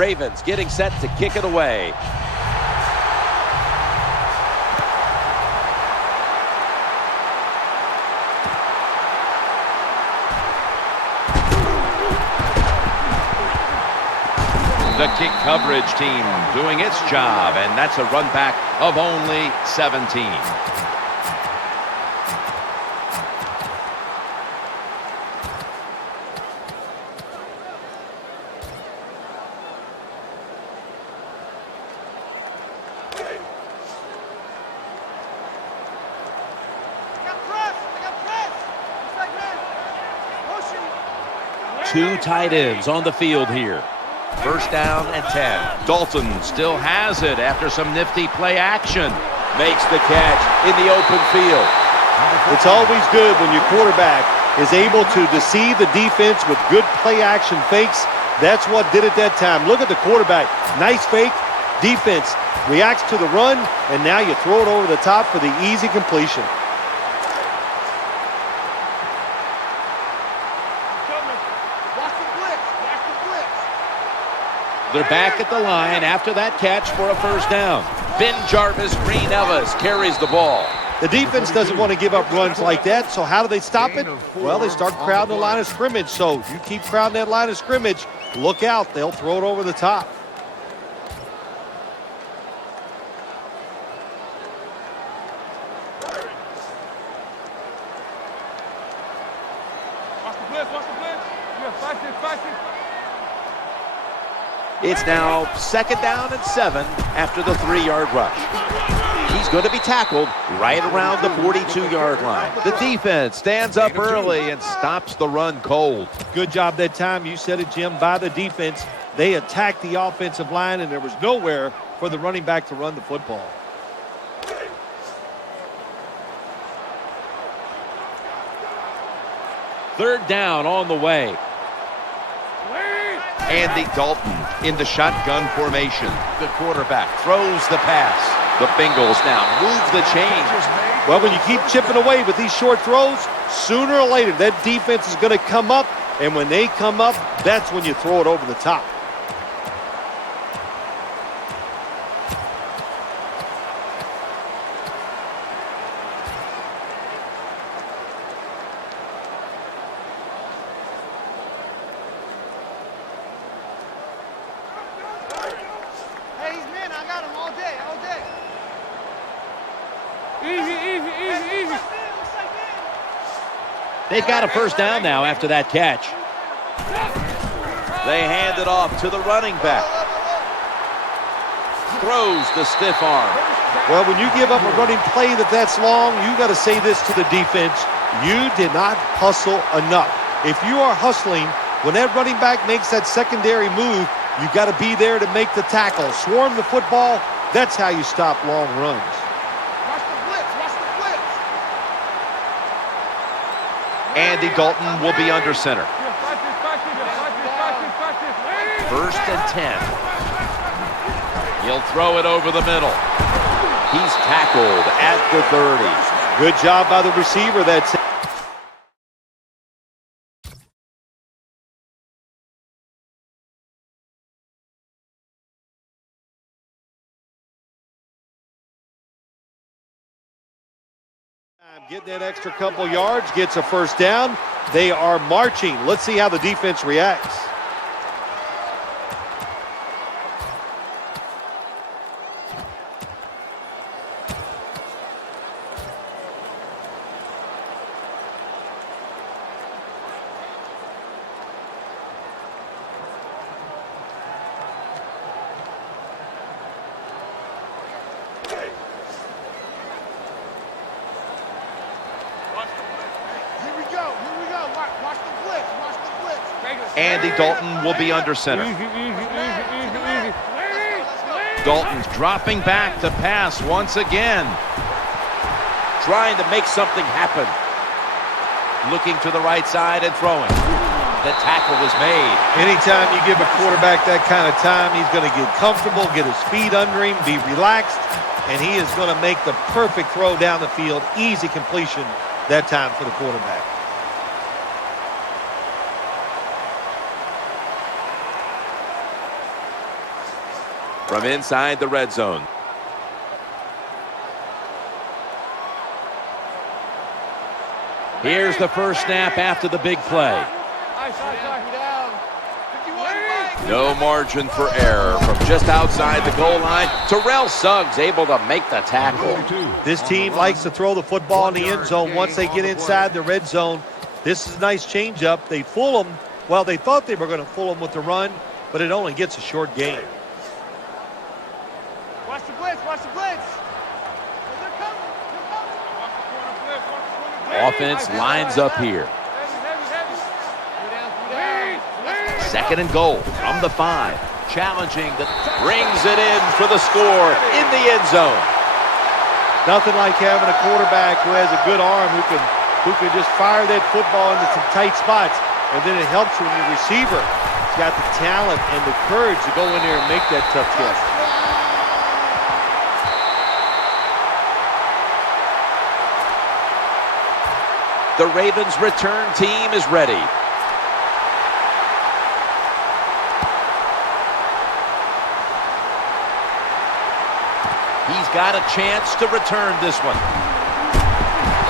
Ravens getting set to kick it away. The kick coverage team doing its job, and that's a run back of only 17. Two tight ends on the field here. First down and 10. Dalton still has it after some nifty play action. Makes the catch in the open field. It's always good when your quarterback is able to deceive the defense with good play action fakes. That's what did it that time. Look at the quarterback. Nice fake. Defense reacts to the run, and now you throw it over the top for the easy completion. They're back at the line after that catch for a first down. Ben Jarvis Green Ellis carries the ball. The defense doesn't want to give up runs like that, so how do they stop it? Well, they start crowding the line of scrimmage. So you keep crowding that line of scrimmage, look out, they'll throw it over the top. It's now second down and 7 after the 3-yard rush. He's going to be tackled right around the 42-yard line. The defense stands up early and stops the run cold. Good job that time. You said it, Jim, by the defense. They attacked the offensive line, and there was nowhere for the running back to run the football. Third down on the way. Andy Dalton in the shotgun formation. The quarterback throws the pass. The Bengals now move the chains. Well, when you keep chipping away with these short throws, sooner or later that defense is going to come up, and when they come up, that's when you throw it over the top. They've got a first down now after that catch. They hand it off to the running back. Throws the stiff arm. Well, when you give up a running play that's long, you got to say this to the defense. You did not hustle enough. If you are hustling, when that running back makes that secondary move, you got to be there to make the tackle. Swarm the football. That's how you stop long runs. Andy Dalton will be under center. First and 10. He'll throw it over the middle. He's tackled at the 30. Good job by the receiver. That's getting that extra couple yards, gets a first down. They are marching. Let's see how the defense reacts. Andy Dalton will be under center. Dalton's dropping back to pass once again. Trying to make something happen. Looking to the right side and throwing. The tackle was made. Anytime you give a quarterback that kind of time, he's going to get comfortable, get his feet under him, be relaxed, and he is going to make the perfect throw down the field. Easy completion that time for the quarterback. from inside the red zone. Here's the first snap after the big play. No margin for error from just outside the goal line. Terrell Suggs able to make the tackle. This team likes to throw the football in the end zone once they get inside the red zone. This is a nice changeup. They fool them. Well, they thought they were going to fool them with the run, but it only gets a short gain. Watch the blitz, watch the blitz. They're coming. Offense lines up here. Second and goal from the 5. Challenging, brings it in for the score in the end zone. Nothing like having a quarterback who has a good arm who can just fire that football into some tight spots. And then it helps when your receiver has got the talent and the courage to go in there and make that tough catch. The Ravens return team is ready. He's got a chance to return this one.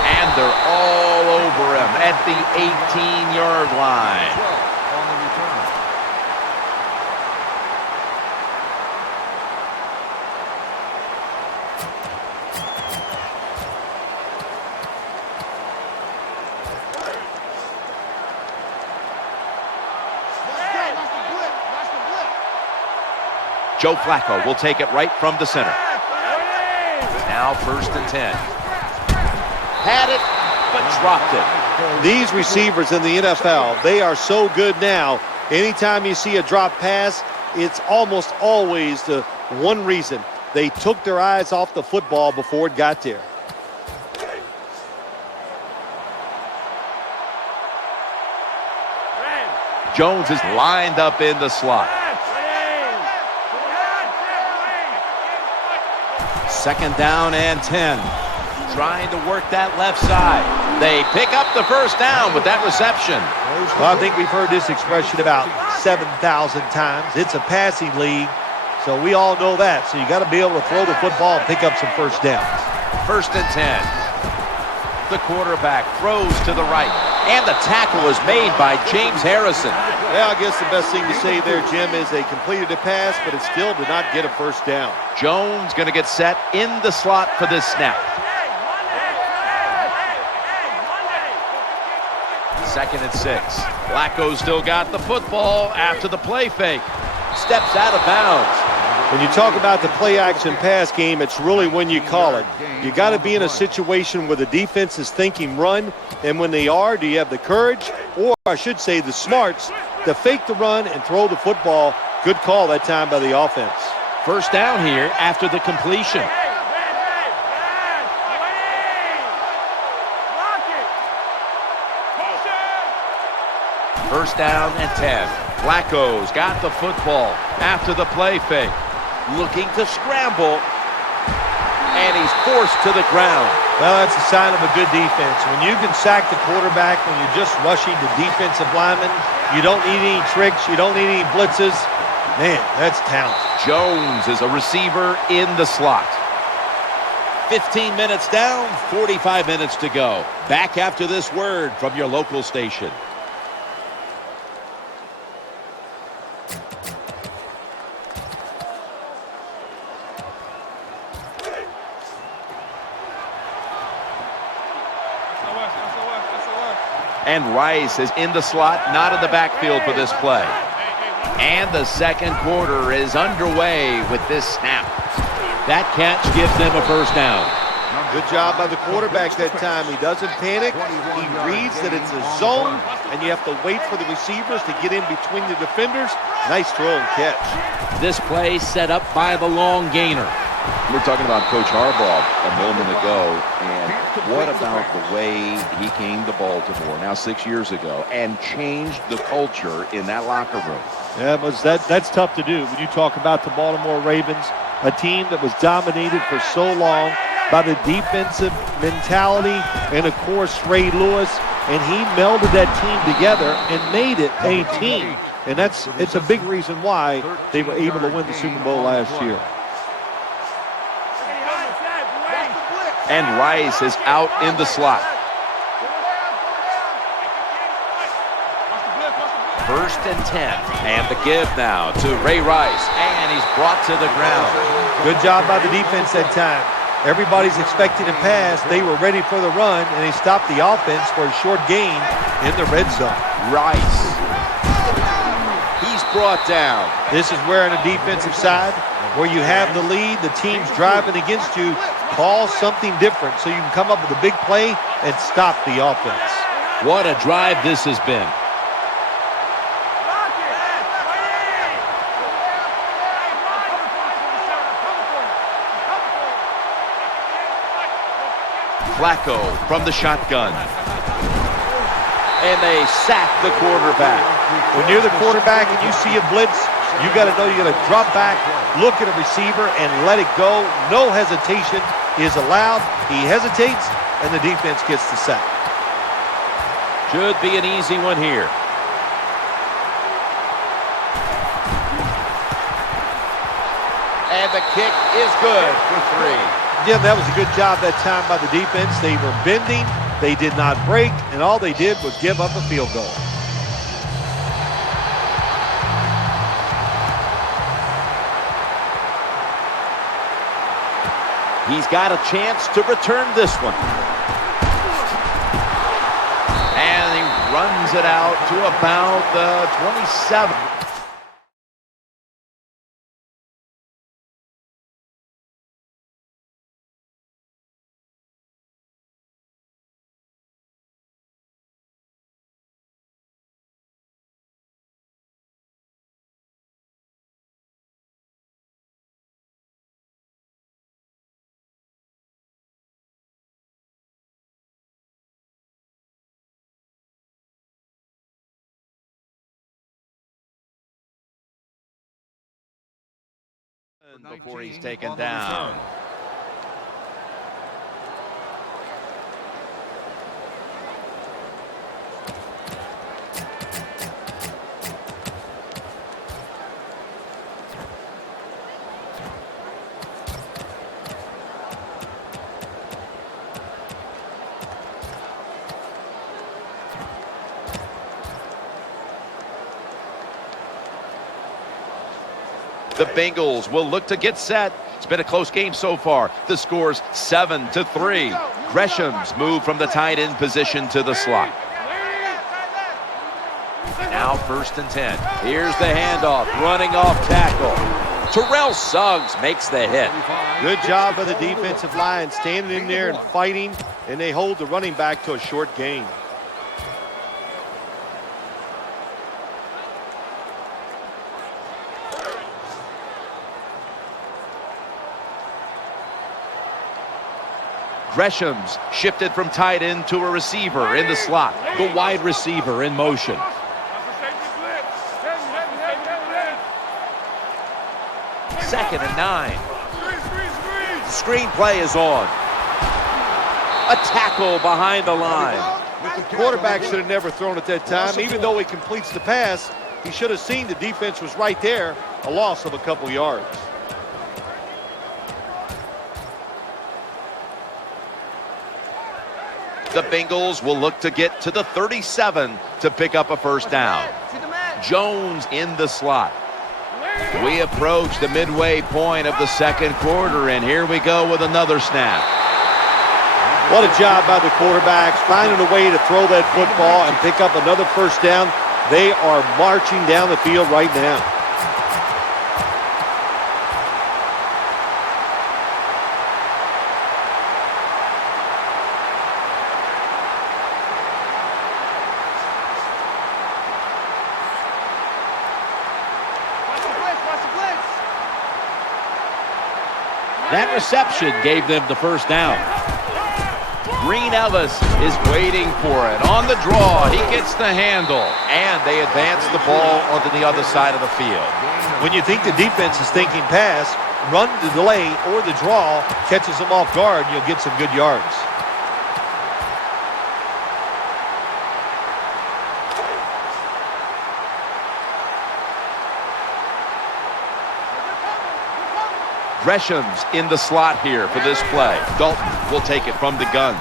And they're all over him at the 18-yard line. On the return. Joe Flacco will take it right from the center. Now 1st and 10. Had it, but dropped it. These receivers in the NFL, they are so good now. Anytime you see a drop pass, it's almost always the one reason. They took their eyes off the football before it got there. Jones is lined up in the slot. Second down and 10. Trying to work that left side. They pick up the first down with that reception. Well, I think we've heard this expression about 7,000 times. It's a passing league, so we all know that. So you got to be able to throw the football and pick up some first downs. 1st and 10. The quarterback throws to the right. And the tackle is made by James Harrison. Yeah, I guess the best thing to say there, Jim, is they completed a pass, but it still did not get a first down. Jones going to get set in the slot for this snap. 2nd and 6. Flacco still got the football after the play fake. Steps out of bounds. When you talk about the play-action pass game, it's really when you call it. You got to be in a situation where the defense is thinking run, and when they are, do you have the courage, or I should say the smarts, to fake the run and throw the football? Good call that time by the offense. First down here after the completion. First down and 10. Flacco's got the football after the play fake. Looking to scramble. And he's forced to the ground. Well, that's a sign of a good defense. When you can sack the quarterback when you're just rushing the defensive lineman, you don't need any tricks, you don't need any blitzes. Man, that's talent. Jones is a receiver in the slot. 15 minutes down, 45 minutes to go. Back after this word from your local station. And Rice is in the slot, not in the backfield for this play. And the second quarter is underway with this snap. That catch gives them a first down. Good job by the quarterback that time. He doesn't panic. He reads that it's a zone, and you have to wait for the receivers to get in between the defenders. Nice throw and catch. This play set up by the long gainer. We're talking about Coach Harbaugh a moment ago, and what about the way he came to Baltimore now 6 years ago and changed the culture in that locker room? Yeah, that's tough to do when you talk about the Baltimore Ravens, a team that was dominated for so long by the defensive mentality and, of course, Ray Lewis, and he melded that team together and made it a team. And it's a big reason why they were able to win the Super Bowl last year. And Rice is out in the slot. First and 10. And the give now to Ray Rice. And he's brought to the ground. Good job by the defense that time. Everybody's expecting a pass. They were ready for the run, and they stopped the offense for a short gain in the red zone. Rice. He's brought down. This is where on the defensive side, where you have the lead, the team's driving against you, call something different so you can come up with a big play and stop the offense. What a drive this has been. Flacco from the shotgun. And they sack the quarterback. When you're the quarterback and you see a blitz, you got to know you got to drop back, look at a receiver, and let it go. No hesitation is allowed. He hesitates, and the defense gets the sack. Should be an easy one here. And the kick is good for 3. Yeah, that was a good job that time by the defense. They were bending, they did not break, and all they did was give up a field goal. He's got a chance to return this one. And he runs it out to about the 27. Before he's taken down. The Bengals will look to get set. It's been a close game so far. The score's 7-3. Gresham's moved from the tight end position to the slot. Now first and 10. Here's the handoff, running off tackle. Terrell Suggs makes the hit. Good job by the defensive line, standing in there and fighting, and they hold the running back to a short gain. Gresham's shifted from tight end to a receiver in the slot. The wide receiver in motion. Second and 9. The screen play is on. A tackle behind the line. The quarterback should have never thrown at that time. Even though he completes the pass, he should have seen the defense was right there. A loss of a couple yards. The Bengals will look to get to the 37 to pick up a first down. Jones in the slot. We approach the midway point of the second quarter, and here we go with another snap. What a job by the quarterbacks, finding a way to throw that football and pick up another first down. They are marching down the field right now. That reception gave them the first down. Green Ellis is waiting for it. On the draw, he gets the handle, and they advance the ball onto the other side of the field. When you think the defense is thinking pass, run the delay or the draw catches them off guard, you'll get some good yards. Gresham's in the slot here for this play. Dalton will take it from the gun.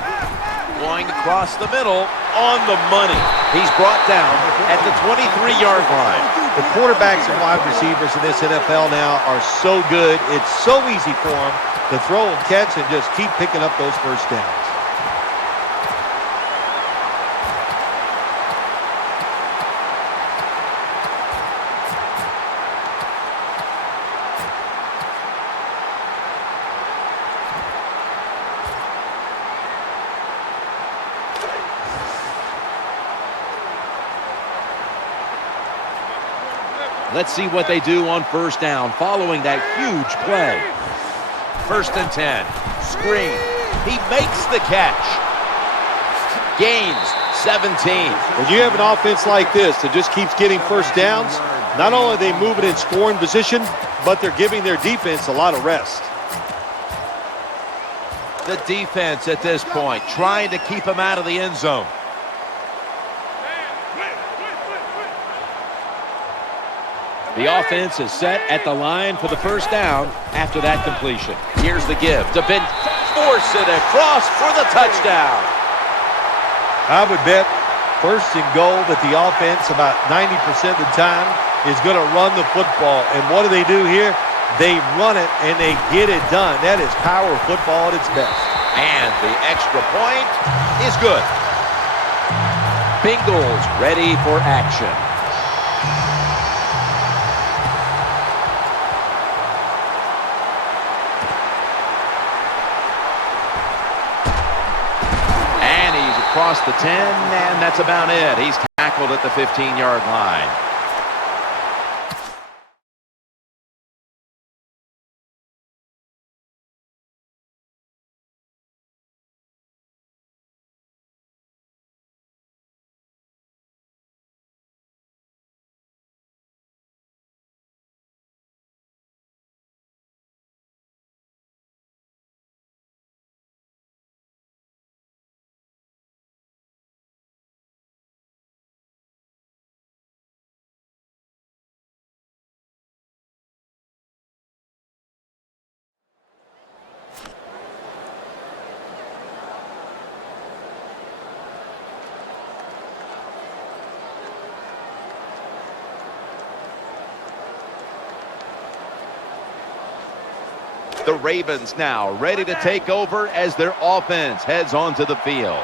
Going across the middle on the money. He's brought down at the 23-yard line. The quarterbacks and wide receivers in this NFL now are so good. It's so easy for them to throw and catch and just keep picking up those first downs. Let's see what they do on first down following that huge play. 1st and 10. Screen. He makes the catch. Gains 17. When you have an offense like this that just keeps getting first downs, not only are they moving in scoring position, but they're giving their defense a lot of rest. The defense at this point trying to keep him out of the end zone. The offense is set at the line for the first down after that completion. Here's the give to Ben. Force it across for the touchdown. I would bet 1st and goal that the offense about 90% of the time is going to run the football. And what do? Here? They run it and they get it done. That is power football at its best. And the extra point is good. Bengals ready for action. Across the 10, and that's about it. He's tackled at the 15-yard line. The Ravens now ready to take over as their offense heads onto the field.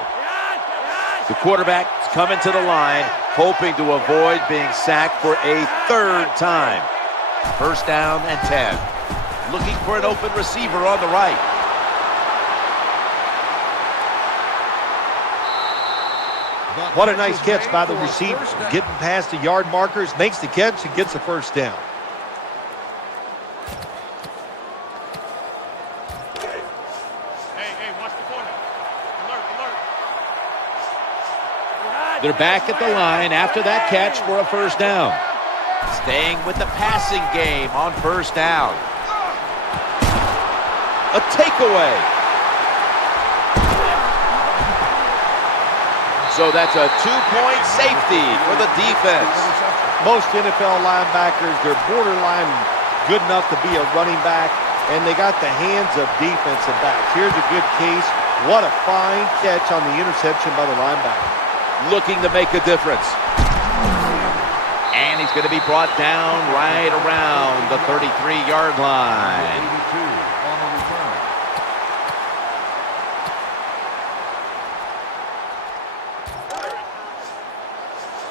The quarterback's coming to the line, hoping to avoid being sacked for a 3rd time. 1st down and 10. Looking for an open receiver on the right. What a nice catch by the receiver. Getting past the yard markers, makes the catch and gets the first down. They're back at the line after that catch for a first down. Staying with the passing game on first down. A takeaway. So that's a 2-point safety for the defense. Most NFL linebackers, they're borderline good enough to be a running back, and they got the hands of defensive backs. Here's a good case. What a fine catch on the interception by the linebacker. Looking to make a difference. And he's going to be brought down right around the 33-yard line.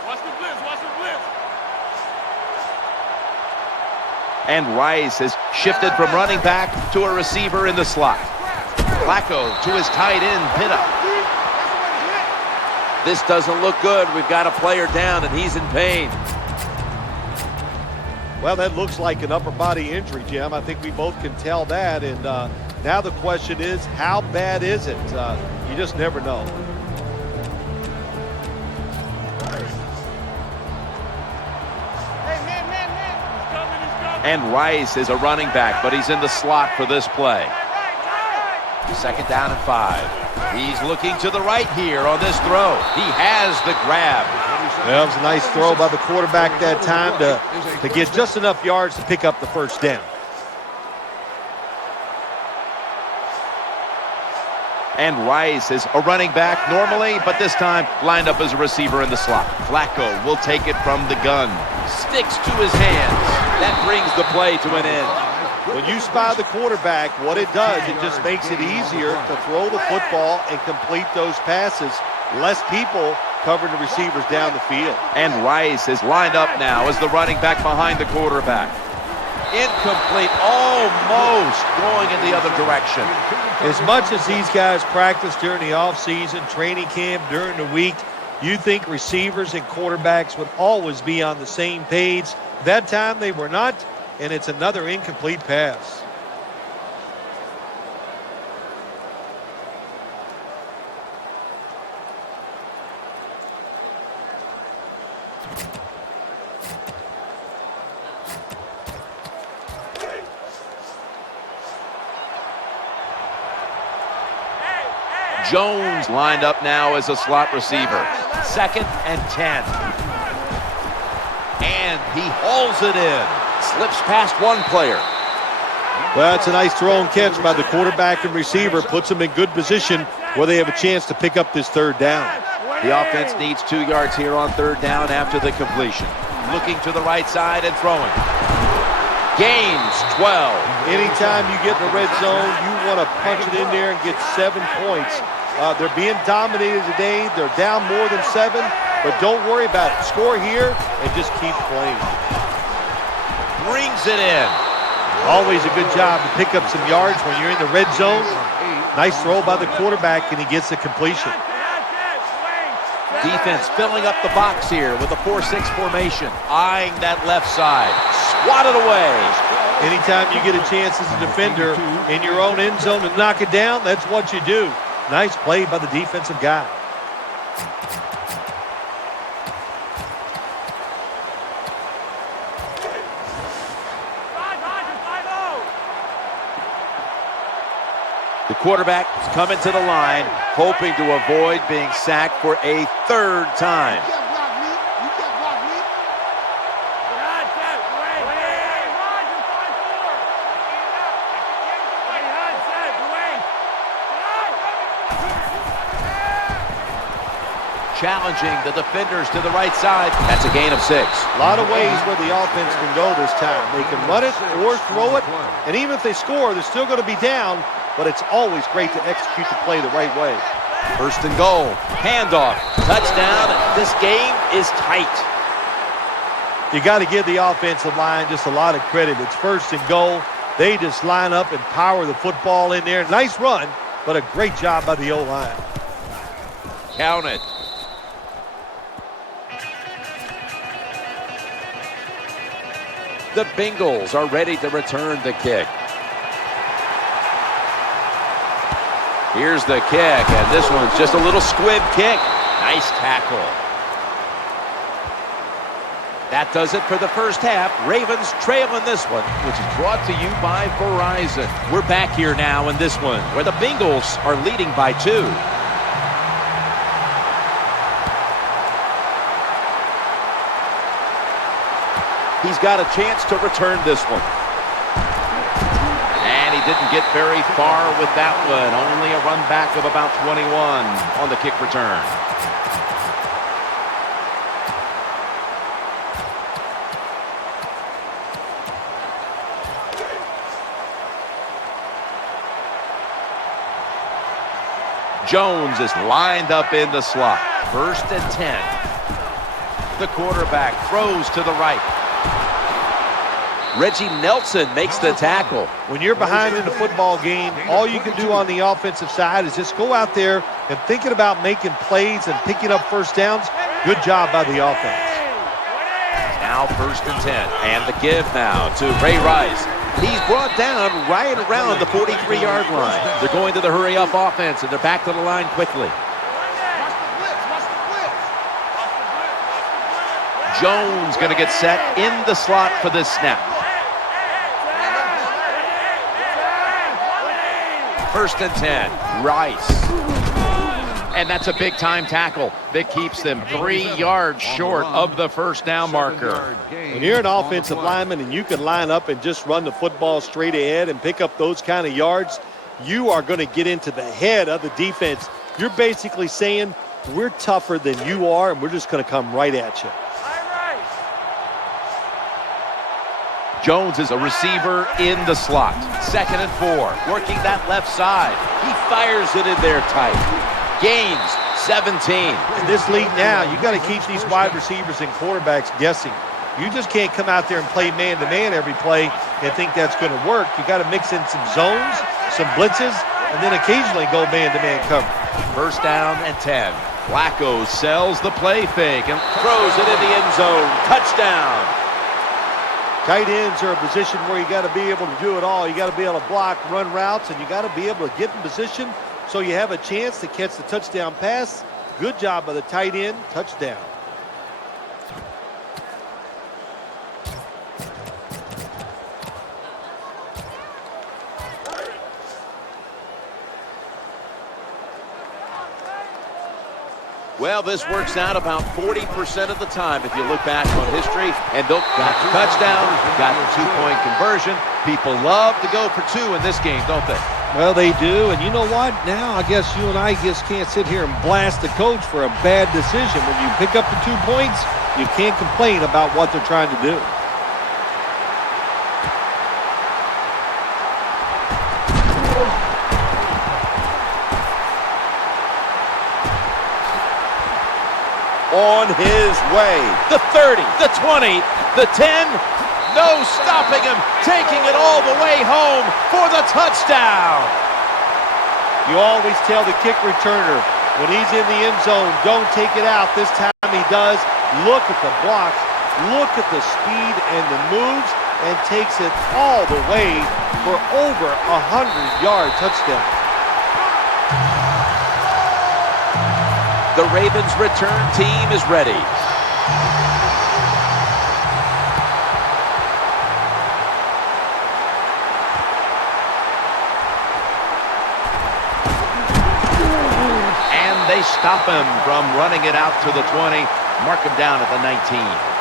Watch the blitz, watch the blitz. And Rice has shifted from running back to a receiver in the slot. Flacco to his tight end, Pinnock. This doesn't look good. We've got a player down, and he's in pain. Well, that looks like an upper body injury, Jim. I think we both can tell that. And now the question is, how bad is it? You just never know. Hey, man. He's coming. And Rice is a running back, but he's in the slot for this play. 2nd down and 5. He's looking to the right here on this throw. He has the grab. Well, it was a nice throw by the quarterback that time to get just enough yards to pick up the first down. And Rice is a running back normally, but this time lined up as a receiver in the slot. Flacco will take it from the gun. Sticks to his hands. That brings the play to an end. When you spy the quarterback, what it does, it just makes it easier to throw the football and complete those passes. Less people covering the receivers down the field. And Rice is lined up now as the running back behind the quarterback. Incomplete, almost going in the other direction. As much as these guys practice during the offseason, training camp, during the week, you think receivers and quarterbacks would always be on the same page. That time they were not, and it's another incomplete pass. Jones lined up now as a slot receiver. 2nd and 10. And he hauls it in. Slips past one player. Well, it's a nice throw and catch by the quarterback and receiver. Puts them in good position where they have a chance to pick up this 3rd down. The offense needs 2 yards here on 3rd down after the completion. Looking to the right side and throwing. Gains 12. Anytime you get in the red zone, you want to punch it in there and get 7 points. They're being dominated today. They're down more than 7, but don't worry about it. Score here and just keep playing. Brings it in. Always a good job to pick up some yards when you're in the red zone. Nice throw by the quarterback, and he gets the completion. Defense filling up the box here with a 4-6 formation. Eyeing that left side. Swatted away. Anytime you get a chance as a defender in your own end zone to knock it down, that's what you do. Nice play by the defensive guy. The quarterback is coming to the line, hoping to avoid being sacked for a 3rd time. Challenging the defenders to the right side. That's a gain of 6. A lot of ways where the offense can go this time. They can run it or throw it, and even if they score, they're still going to be down, but it's always great to execute the play the right way. 1st and goal. Handoff. Touchdown. This game is tight. You got to give the offensive line just a lot of credit. It's 1st and goal. They just line up and power the football in there. Nice run, but a great job by the O-line. Count it. The Bengals are ready to return the kick. Here's the kick, and this one's just a little squib kick. Nice tackle. That does it for the first half. Ravens trailing this one, which is brought to you by Verizon. We're back here now in this one, where the Bengals are leading by 2. He's got a chance to return this one. And he didn't get very far with that one. Only a run back of about 21 on the kick return. Jones is lined up in the slot. 1st and 10. The quarterback throws to the right. Reggie Nelson makes the tackle. When you're behind in the football game, all you can do on the offensive side is just go out there and thinking about making plays and picking up 1st downs. Good job by the offense. Now 1st and 10. And the give now to Ray Rice. He's brought down right around the 43-yard line. They're going to the hurry-up offense, and they're back to the line quickly. Jones going to get set in the slot for this snap. 1st and 10. Rice. And that's a big-time tackle that keeps them 3 yards short of the 1st down marker. When you're an offensive lineman and you can line up and just run the football straight ahead and pick up those kind of yards, you are going to get into the head of the defense. You're basically saying, we're tougher than you are, and we're just going to come right at you. Jones is a receiver in the slot. 2nd and 4, working that left side. He fires it in there tight. Gains 17. In this league now, you got to keep these wide receivers and quarterbacks guessing. You just can't come out there and play man-to-man every play and think that's going to work. You got to mix in some zones, some blitzes, and then occasionally go man-to-man coverage. 1st down and 10. Flacco sells the play fake and throws it in the end zone. Touchdown. Tight ends are a position where you got to be able to do it all. You got to be able to block, run routes, and you got to be able to get in position so you have a chance to catch the touchdown pass. Good job by the tight end. Touchdown. Well, this works out about 40% of the time if you look back on history. And got the touchdown, got the 2-point conversion. People love to go for 2 in this game, don't they? Well, they do. And you know what? Now I guess you and I just can't sit here and blast the coach for a bad decision. When you pick up the 2 points, you can't complain about what they're trying to do. On his way. The 30, the 20, the 10. No stopping him. Taking it all the way home for the touchdown. You always tell the kick returner when he's in the end zone, don't take it out. This time he does. Look at the blocks. Look at the speed and the moves, and takes it all the way for over 100-yard touchdown. The Ravens' return team is ready. And they stop him from running it out to the 20. Mark him down at the 19.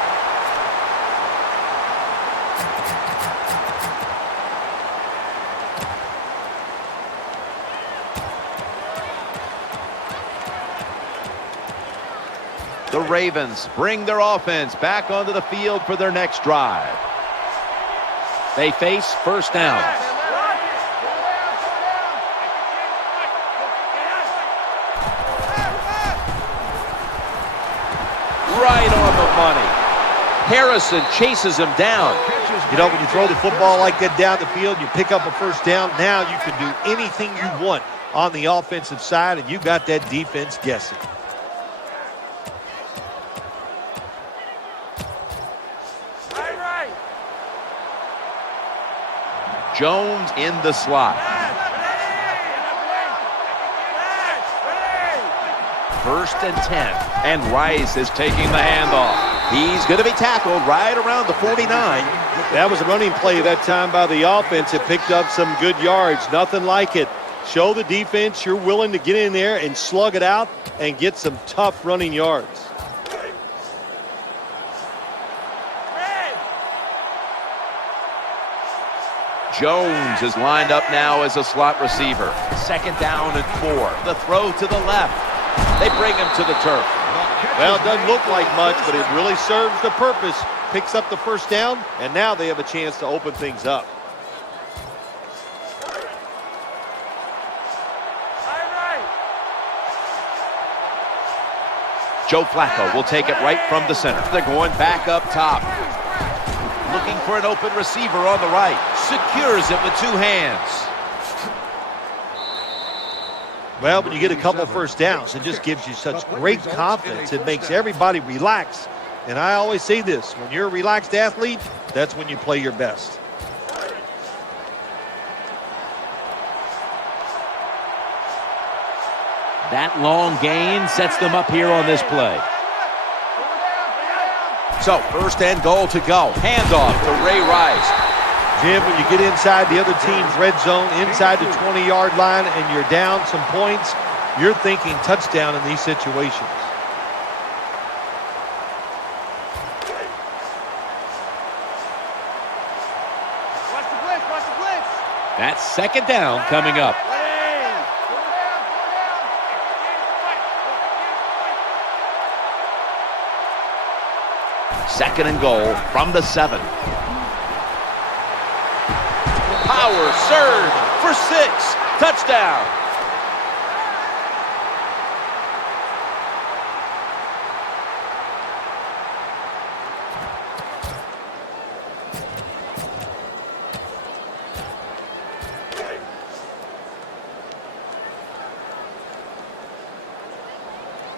The Ravens bring their offense back onto the field for their next drive. They face 1st down. Right on the money. Harrison chases him down. You know, when you throw the football like that down the field, you pick up a 1st down. Now you can do anything you want on the offensive side, and you got that defense guessing. Jones in the slot. 1st and 10. And Rice is taking the handoff. He's going to be tackled right around the 49. That was a running play that time by the offense. It picked up some good yards. Nothing like it. Show the defense you're willing to get in there and slug it out and get some tough running yards. Jones is lined up now as a slot receiver. 2nd down and 4. The throw to the left. They bring him to the turf. Well, it doesn't look like much, but it really serves the purpose. Picks up the 1st down, and now they have a chance to open things up. Joe Flacco will take it right from the center. They're going back up top. Looking for an open receiver on the right. Secures it with 2 hands. Well, when you get a couple 1st downs, it just gives you such great confidence. It makes everybody relax. And I always say this, when you're a relaxed athlete, that's when you play your best. That long gain sets them up here on this play. So, 1st and goal to go. Handoff to Ray Rice. Jim, when you get inside the other team's red zone, inside the 20-yard line, and you're down some points, you're thinking touchdown in these situations. Watch the blitz, watch the blitz. That's second down coming up. Second and goal from the 7. Power surge for 6. Touchdown.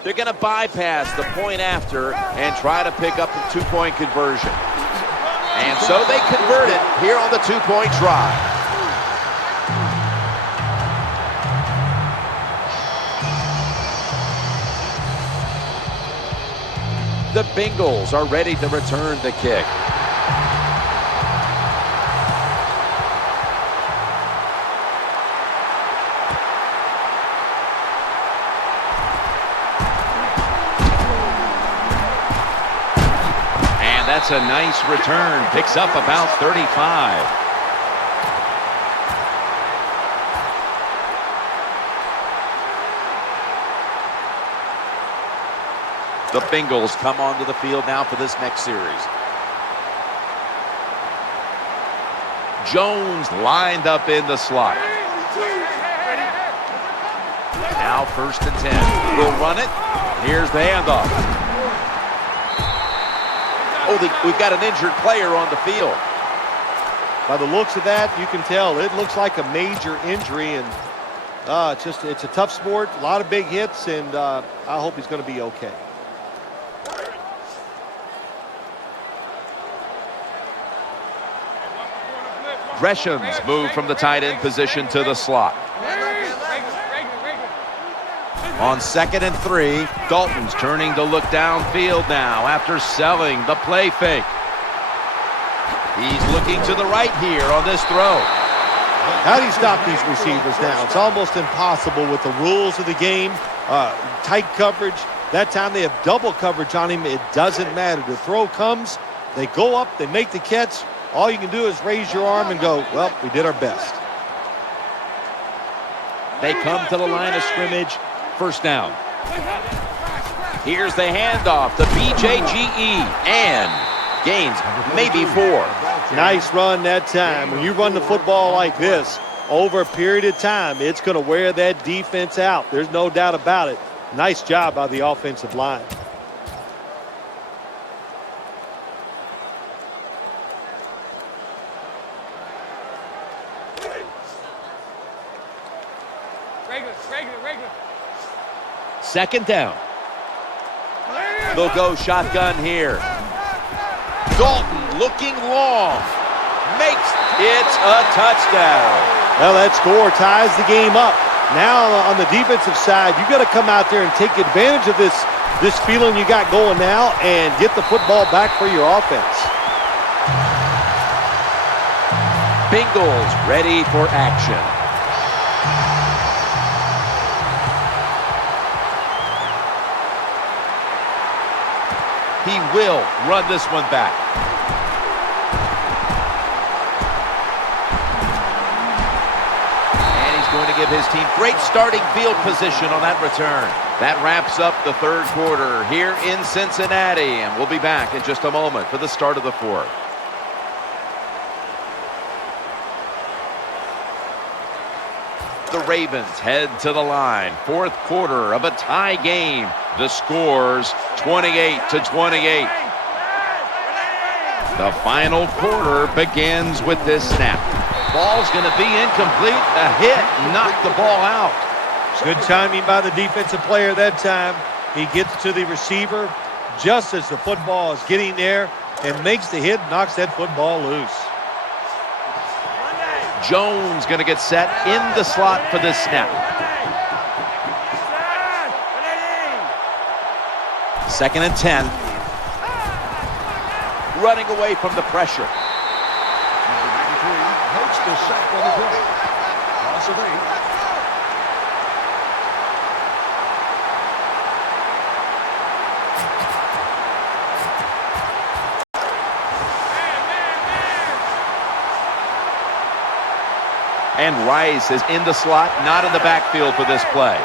They're going to bypass the point after and try to pick up the 2-point conversion. And so they convert it here on the 2-point try. The Bengals are ready to return the kick. That's a nice return. Picks up about 35. The Bengals come onto the field now for this next series. Jones lined up in the slot. Now 1st and 10. We'll run it. Here's the handoff. Oh, we've got an injured player on the field. By the looks of that, you can tell it looks like a major injury, and it's a tough sport, a lot of big hits, and I hope he's going to be okay. Gresham's moved from the tight end position to the slot. On 2nd and 3, Dalton's turning to look downfield now after selling the play fake. He's looking to the right here on this throw. How do you stop these receivers now? It's almost impossible with the rules of the game. Tight coverage. That time they have double coverage on him. It doesn't matter. The throw comes, they go up, they make the catch. All you can do is raise your arm and go, well, we did our best. They come to the line of scrimmage. 1st down. Here's the handoff to BJGE, and gains maybe 4. Nice run that time. When you run the football like this, over a period of time, it's going to wear that defense out. There's no doubt about it. Nice job by the offensive line. Regular. 2nd down. They'll go shotgun here. Dalton looking long. Makes it a touchdown. Well, that score ties the game up. Now on the defensive side, you got to come out there and take advantage of this feeling you got going now and get the football back for your offense. Bengals ready for action. He will run this one back. And he's going to give his team great starting field position on that return. That wraps up the 3rd quarter here in Cincinnati. And we'll be back in just a moment for the start of the 4th. The Ravens head to the line. 4th quarter of a tie game. The score's 28-28. The final quarter begins with this snap. Ball's going to be incomplete. A hit knocked the ball out. Good timing by the defensive player that time. He gets to the receiver just as the football is getting there and makes the hit, knocks that football loose. Jones going to get set in the slot for this snap. 2nd and 10. Running away from the pressure. Makes the sack on the play. Loss of 8. And Rice is in the slot, not in the backfield for this play.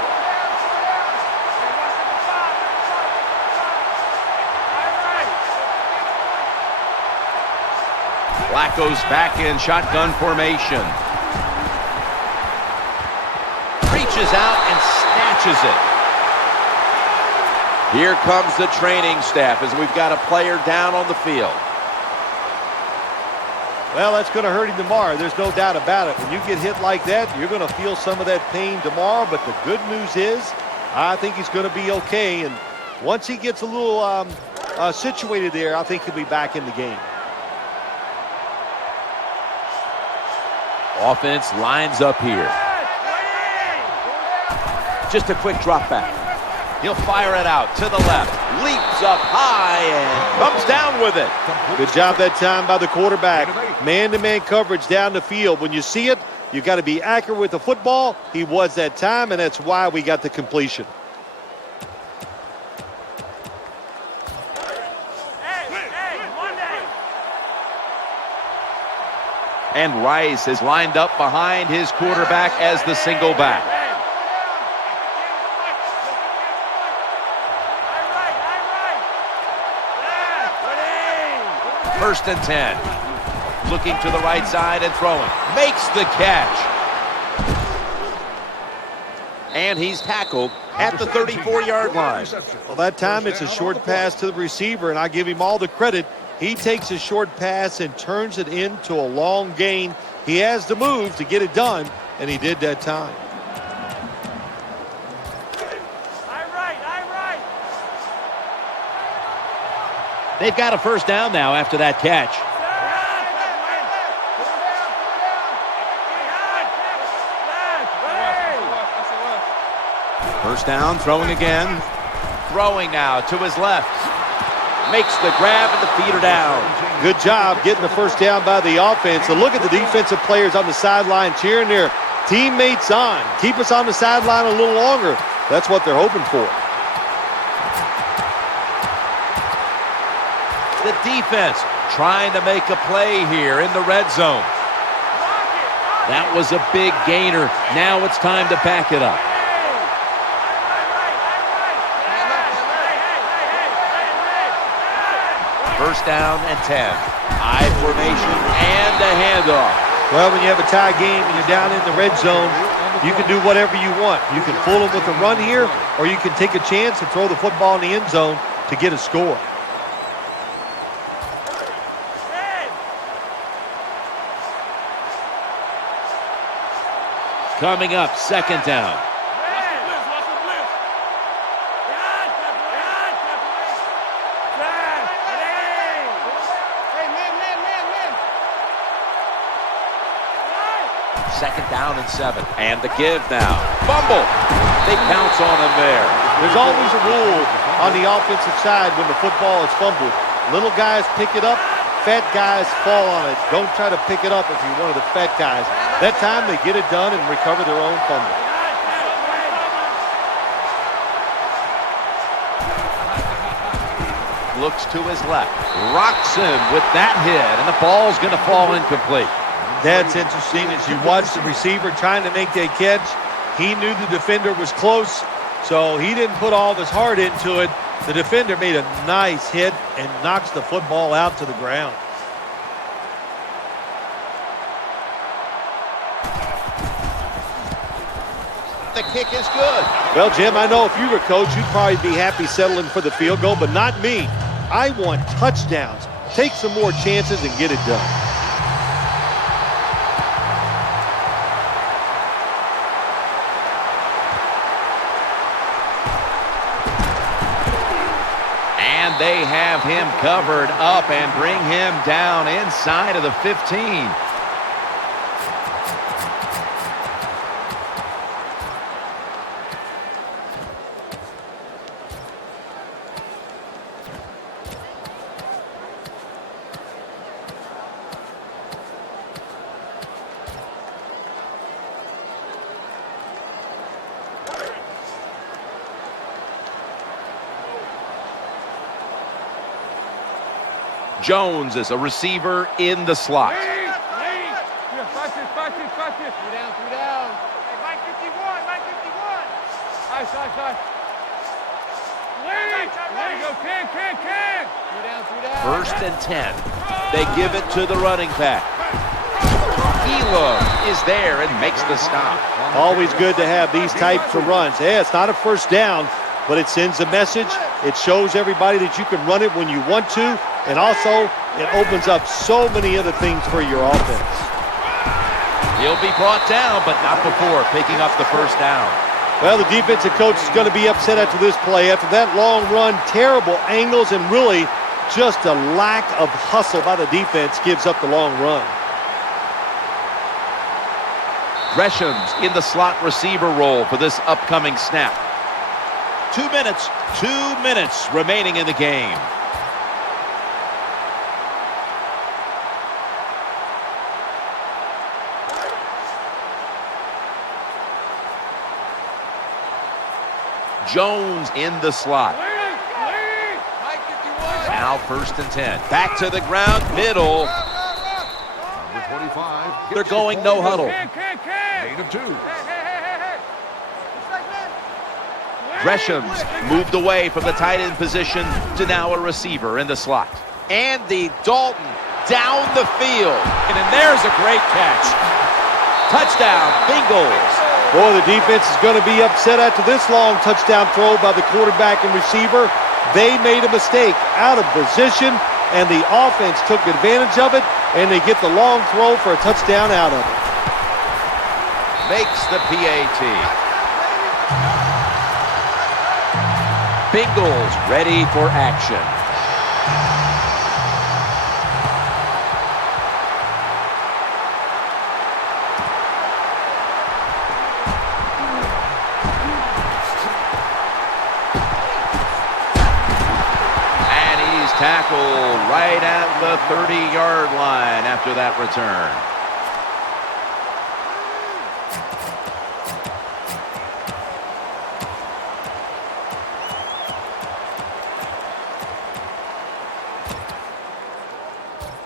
Flacco's back in shotgun formation. Reaches out and snatches it. Here comes the training staff as we've got a player down on the field. Well, that's going to hurt him tomorrow. There's no doubt about it. When you get hit like that, you're going to feel some of that pain tomorrow. But the good news is, I think he's going to be okay. And once he gets a little situated there, I think he'll be back in the game. Offense lines up here. Just a quick drop back. He'll fire it out to the left. Leaps up high and comes down with it. Good job that time by the quarterback. Man-to-man coverage down the field. When you see it, you got to be accurate with the football. He was that time, and that's why we got the completion. And Rice is lined up behind his quarterback as the single back. First and 10. Looking to the right side and throwing. Makes the catch. And he's tackled at the 34-yard line. Well, that time it's a short pass to the receiver, and I give him all the credit. He takes a short pass and turns it into a long gain. He has the move to get it done, and he did that time. They've got a first down now after that catch. First down, throwing again. Throwing now to his left. Makes the grab and the feet are down. Good job getting the first down by the offense. And look at the defensive players on the sideline cheering their teammates on. Keep us on the sideline a little longer. That's what they're hoping for. The defense trying to make a play here in the red zone. That was a big gainer. Now it's time to back it up. First down and 10. I formation and a handoff. Well, when you have a tie game and you're down in the red zone, you can do whatever you want. You can fool them with a run here, or you can take a chance and throw the football in the end zone to get a score. Coming up, second down. Second down and 7. And the give now. Fumble. They pounce on him there. There's always a rule on the offensive side when the football is fumbled. Little guys pick it up. Fat guys fall on it. Don't try to pick it up if you're one of the fat guys. That time they get it done and recover their own fumble. Looks to his left. Rocks him with that hit. And the ball's going to fall incomplete. That's interesting. As you watch the receiver trying to make that catch, he knew the defender was close, so he didn't put all of his heart into it. The defender made a nice hit and knocks the football out to the ground. The kick is good. Well, Jim, I know if you were coach, you'd probably be happy settling for the field goal, but not me. I want touchdowns. Take some more chances and get it done. And they have him covered up and bring him down inside of the 15. Jones is a receiver in the slot. Three down, three down. Hey, Mike 51, Mike 51. Nice. There you go, kick. Three down, three down. First and 10. They give it to the running back. Elo is there and makes the stop. Always good to have these types of runs. Yeah, it's not a first down, but it sends a message. It shows everybody that you can run it when you want to, and also it opens up so many other things for your offense. He'll be brought down, but not before picking up the first down. Well, the defensive coach is going to be upset after this play. After that long run, terrible angles, and really just a lack of hustle by the defense gives up the long run. Gresham's in the slot receiver role for this upcoming snap. 2 minutes remaining in the game. Jones in the slot. Now first and 10. Back to the ground, middle. Number 25. They're going no huddle. Gain of 2. Gresham's moved away from the tight end position to now a receiver in the slot. Andy Dalton down the field. And there's a great catch. Touchdown, Bengals. Boy, the defense is going to be upset after this long touchdown throw by the quarterback and receiver. They made a mistake out of position, and the offense took advantage of it, and they get the long throw for a touchdown out of it. Makes the PAT. Bengals ready for action. Tackle right at the 30-yard line after that return.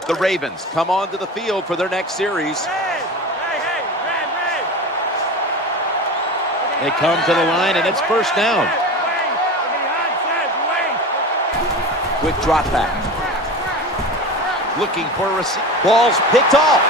The Ravens come onto the field for their next series. They come to the line and it's first down. Quick drop back. Looking for a receiver. Ball's picked off.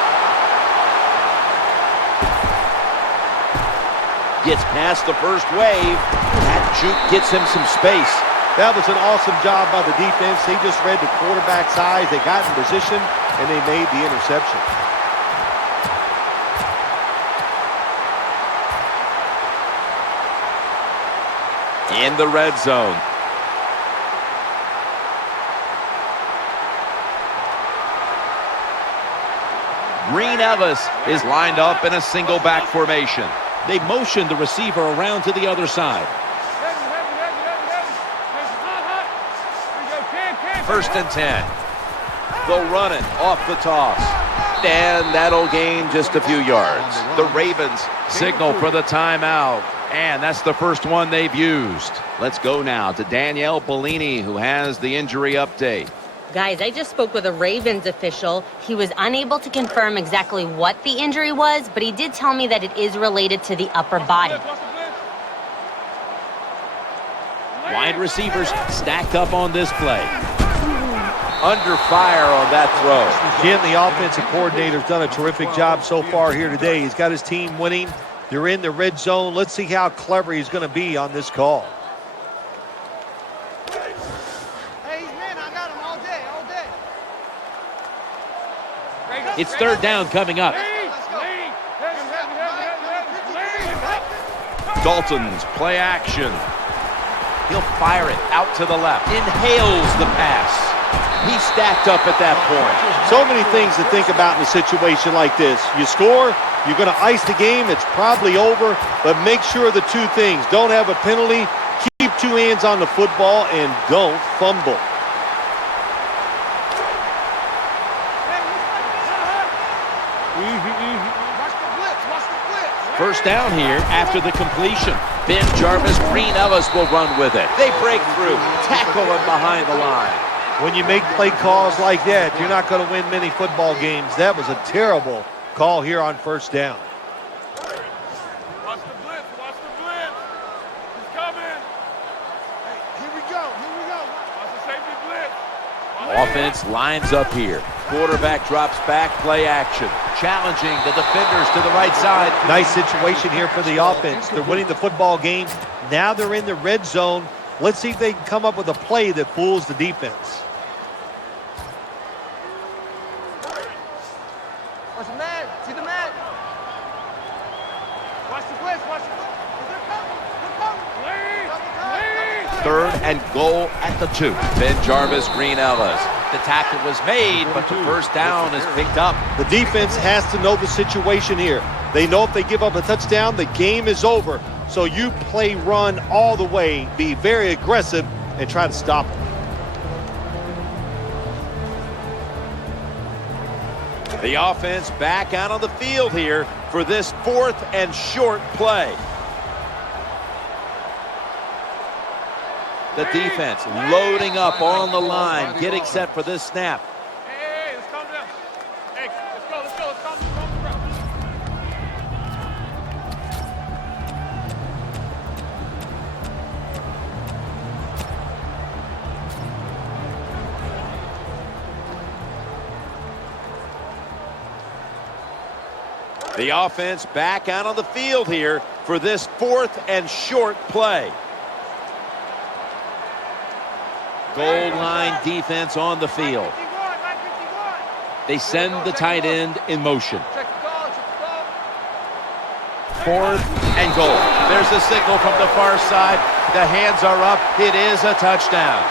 Gets past the first wave. That juke gets him some space. That was an awesome job by the defense. They just read the quarterback's eyes. They got in position, and they made the interception. In the red zone. Green Ellis is lined up in a single back formation. They motion the receiver around to the other side. First and 10. They'll run it off the toss. And that'll gain just a few yards. The Ravens signal for the timeout. And that's the first one they've used. Let's go now to Danielle Bellini, who has the injury update. Guys, I just spoke with a Ravens official. He was unable to confirm exactly what the injury was, but he did tell me that it is related to the upper body. Wide receivers stacked up on this play. Under fire on that throw. Jim, the offensive coordinator's done a terrific job so far here today. He's got his team winning. They're in the red zone. Let's see how clever he's going to be on this call. It's third down coming up. Dalton's play action. He'll fire it out to the left. Inhales the pass. He's stacked up at that point. So many things to think about in a situation like this. You score, you're going to ice the game, it's probably over, but make sure the two things. Don't have a penalty, keep two hands on the football, and don't fumble. First down here after the completion. Ben Jarvis, Green Ellis will run with it. They break through, tackle him behind the line. When you make play calls like that, you're not going to win many football games. That was a terrible call here on first down. offense lines up here. Quarterback drops back, play action. Challenging the defenders to the right side. Nice situation here for the offense. They're winning the football game. Now they're in the red zone. Let's see if they can come up with a play that fools the defense. Watch the man. See the man. Watch the blitz. Watch the blitz. They're coming. They're coming. Third and goal at the 2. Ben Jarvis, Green Ellis. The tackle was made, but the first down is picked up. The defense has to know the situation here. They know if they give up a touchdown, the game is over. So you play run all the way, be very aggressive, and try to stop them. The offense back out on the field here for this 4th and short play. The defense loading up on the line, getting set for this snap. Hey, let's calm down. Hey, let's go. Let's calm down. The offense back out on the field here for this 4th and short play. Goal line defense on the field. They send the tight end in motion. Check the goal. 4th and goal. There's the signal from the far side. The hands are up. It is a touchdown.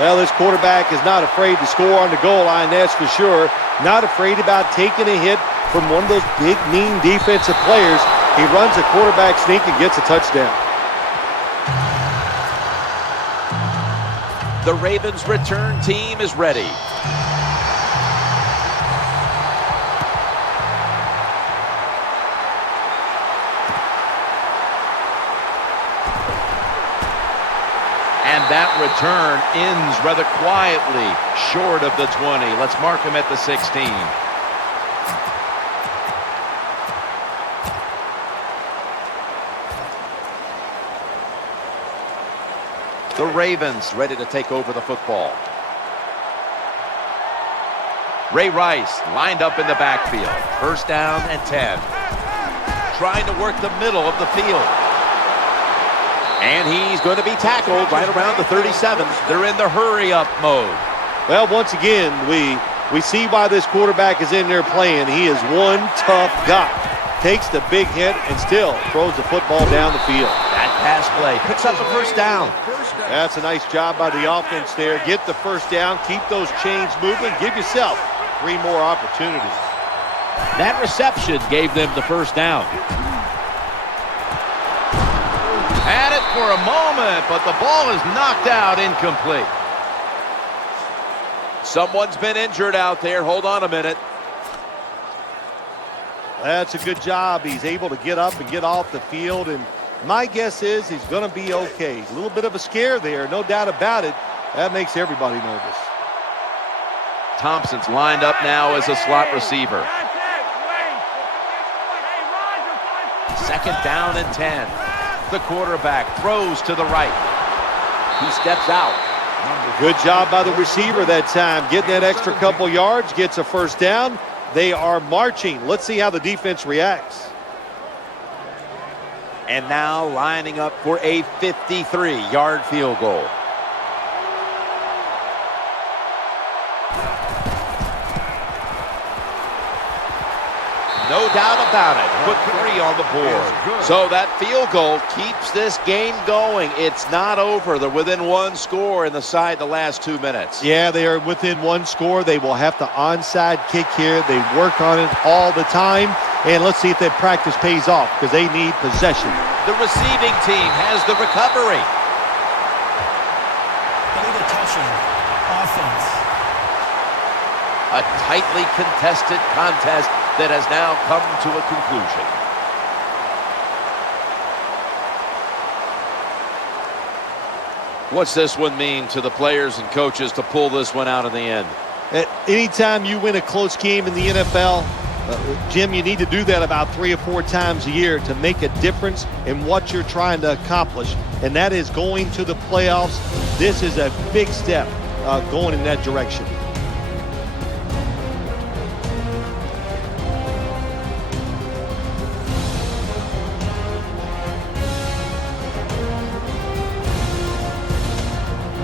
Well, this quarterback is not afraid to score on the goal line, that's for sure. Not afraid about taking a hit from one of those big, mean defensive players. He runs a quarterback sneak and gets a touchdown. The Ravens return team is ready. And that return ends rather quietly, short of the 20. Let's mark him at the 16. The Ravens ready to take over the football. Ray Rice lined up in the backfield. First down and 10. Trying to work the middle of the field. And he's going to be tackled right around the 37. They're in the hurry-up mode. Well, once again, we see why this quarterback is in there playing. He is one tough guy. Takes the big hit and still throws the football down the field. That pass play picks up a first down. That's a nice job by the offense there. Get the first down, keep those chains moving, give yourself 3 more opportunities. That reception gave them the first down. Had it for a moment, but the ball is knocked out, incomplete. Someone's been injured out there. Hold on a minute. That's a good job. He's able to get up and get off the field, and my guess is he's going to be okay. A little bit of a scare there, no doubt about it. That makes everybody nervous. Thompson's lined up now as a slot receiver. Second down and 10. The quarterback throws to the right. He steps out. Good job by the receiver that time. Getting that extra couple yards, gets a first down. They are marching. Let's see how the defense reacts. And now lining up for a 53-yard field goal. No doubt about it. Put 3 on the board. So that field goal keeps this game going. It's not over. They're within 1 score in the last 2 minutes. Yeah, they are within 1 score. They will have the onside kick here. They work on it all the time. And let's see if that practice pays off because they need possession. The receiving team has the recovery. Illegal touching. Offense. A tightly contested contest that has now come to a conclusion. What's this one mean to the players and coaches to pull this one out in the end? Anytime you win a close game in the NFL, Jim, you need to do that about 3 or 4 times a year to make a difference in what you're trying to accomplish, and that is going to the playoffs. This is a big step going in that direction.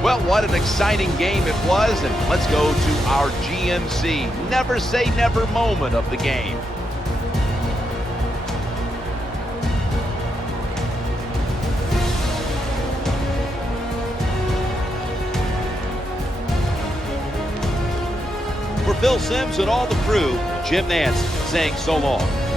Well, what an exciting game it was, and let's go to our GMC never say never moment of the game. For Phil Simms and all the crew, Jim Nance saying so long.